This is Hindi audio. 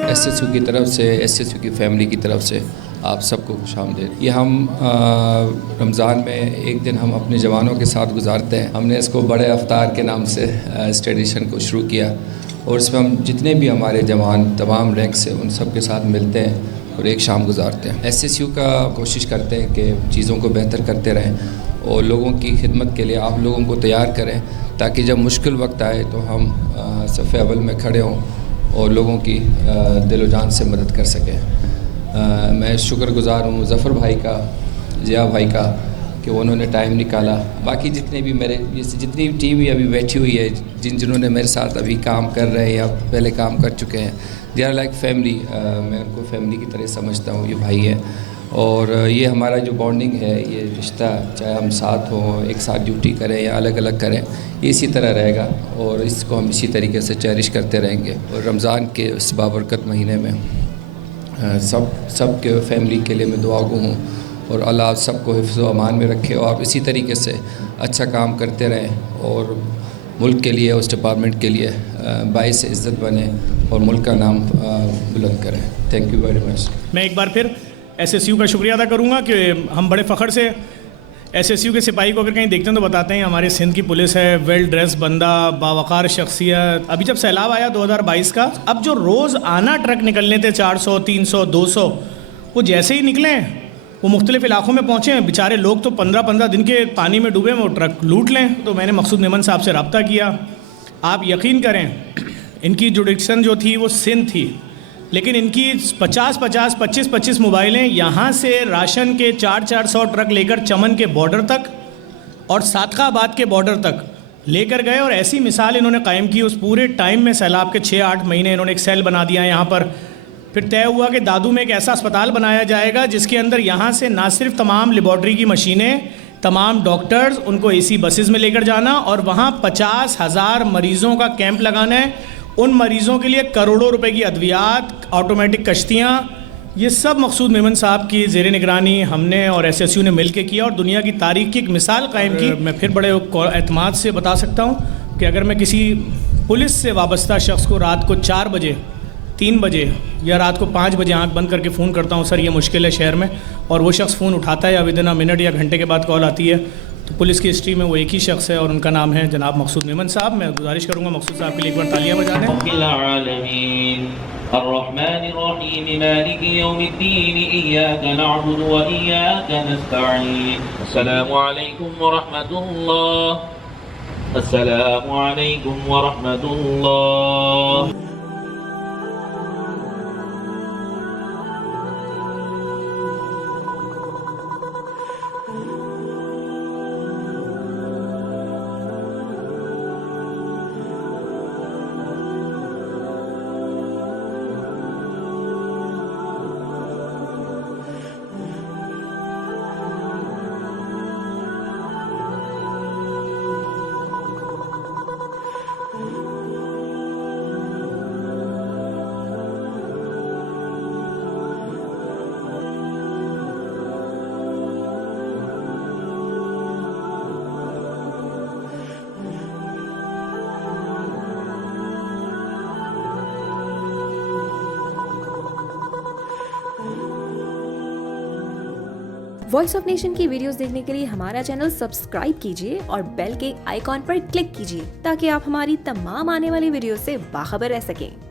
एसएसयू की तरफ से, एसएसयू की फैमिली की तरफ से आप सबको खुशामदीद। ये हम रमज़ान में एक दिन हम अपने जवानों के साथ गुजारते हैं। हमने इसको बड़े अफ्तार के नाम से इस ट्रेडिशन को शुरू किया और इसमें हम जितने भी हमारे जवान तमाम रैंक से उन सब के साथ मिलते हैं और एक शाम गुजारते हैं। एसएसयू का कोशिश करते हैं कि चीज़ों को बेहतर करते रहें और लोगों की खिदमत के लिए आप लोगों को तैयार करें ताकि जब मुश्किल वक्त आए तो हम सफ़े अव्वल में खड़े हों और लोगों की दिलो जान से मदद कर सकें। मैं शुक्रगुज़ार हूँ ज़फ़र भाई का, ज़िया भाई का कि उन्होंने टाइम निकाला। बाकी जितने भी मेरे जितनी टीम अभी बैठी हुई है, जिन्होंने मेरे साथ अभी काम कर रहे हैं या पहले काम कर चुके हैं, दे आर लाइक फैमिली। मैं उनको फैमिली की तरह समझता हूँ। ये भाई है और ये हमारा जो बॉन्डिंग है, ये रिश्ता, चाहे हम साथ हों, एक साथ ड्यूटी करें या अलग अलग करें, ये इसी तरह रहेगा और इसको हम इसी तरीके से चेरिश करते रहेंगे। और रमज़ान के इस बाबरकत महीने में सब के फैमिली के लिए मैं दुआगो हूँ और अल्लाह सबको हिफ्ज़ व अमान में रखे और आप इसी तरीके से अच्छा काम करते रहें और मुल्क के लिए, उस डिपार्टमेंट के लिए बाइस इज़्ज़त बने और मुल्क का नाम बुलंद करें। Thank you very much. मैं एक बार फिर एसएसयू का शुक्रिया अदा करूँगा कि हम बड़े फ़ख्र से एसएसयू के सिपाही को अगर कहीं देखते हैं तो बताते हैं हमारे सिंध की पुलिस है, वेल ड्रेस बंदा, बावकार शख्सियत। अभी जब सैलाब आया 2022 का, अब जो रोज़ आना ट्रक निकलने थे 400, 300, 200, वो जैसे ही निकले वो मुख्तलिफ इलाकों में पहुँचे हैं। बेचारे लोग तो 15-15 दिन के पानी में डूबे, वो ट्रक लूट लें। तो मैंने मकसूद मेमन साहब से रब्ता किया। आप यकीन करें, इनकी जुडिक्शन जो थी वो सिंध थी, लेकिन इनकी 50-50, 25-25 मोबाइलें यहाँ से राशन के 400-400 ट्रक लेकर चमन के बॉर्डर तक और सादकाबाद के बॉर्डर तक लेकर गए और ऐसी मिसाल इन्होंने कायम की। उस पूरे टाइम में सैलाब के 6-8 महीने इन्होंने एक सेल बना दिया यहाँ पर। फिर तय हुआ कि दादू में एक ऐसा अस्पताल बनाया जाएगा जिसके अंदर यहाँ से ना सिर्फ तमाम लेबॉर्ट्री की मशीनें, तमाम डॉक्टर्स, उनको एसी बसेस में लेकर जाना और वहाँ 50,000 मरीज़ों का कैंप लगाना है। उन मरीज़ों के लिए करोड़ों रुपए की अद्वियात, ऑटोमेटिक कश्तियाँ, ये सब मकसूद मेमन साहब की ज़ेर निगरानी हमने और एसएसयू ने मिल के किया और दुनिया की तारीख की एक मिसाल कायम की। मैं फिर बड़े एतमाद से बता सकता हूँ कि अगर मैं किसी पुलिस से वाबस्ता शख्स को रात को 4 बजे, 3 बजे या रात को 5 बजे आंख बंद करके फ़ोन करता हूँ, सर ये मुश्किल है शहर में, और वो शख्स फ़ोन उठाता है या विदिन अ मिनट या घंटे के बाद कॉल आती है, तो पुलिस की हिस्ट्री में वो एक ही शख्स है और उनका नाम है जनाब मकसूद मेमन साहब। मैं गुजारिश करूँगा मकसूद साहब के लिए एक बार तालियां बजा दें। अर्रहमानिर्रहीम मालिकी यौमिद्दीन इय्याका नअबुदु व इय्याका नस्तईन। अस्सलामु अलैकुम व रहमतुल्लाह। अस्सलामु अलैकुम व रहमतुल्लाह। वॉइस ऑफ नेशन की वीडियोस देखने के लिए हमारा चैनल सब्सक्राइब कीजिए और बेल के आइकॉन पर क्लिक कीजिए ताकि आप हमारी तमाम आने वाली वीडियो से बाखबर रह सकें।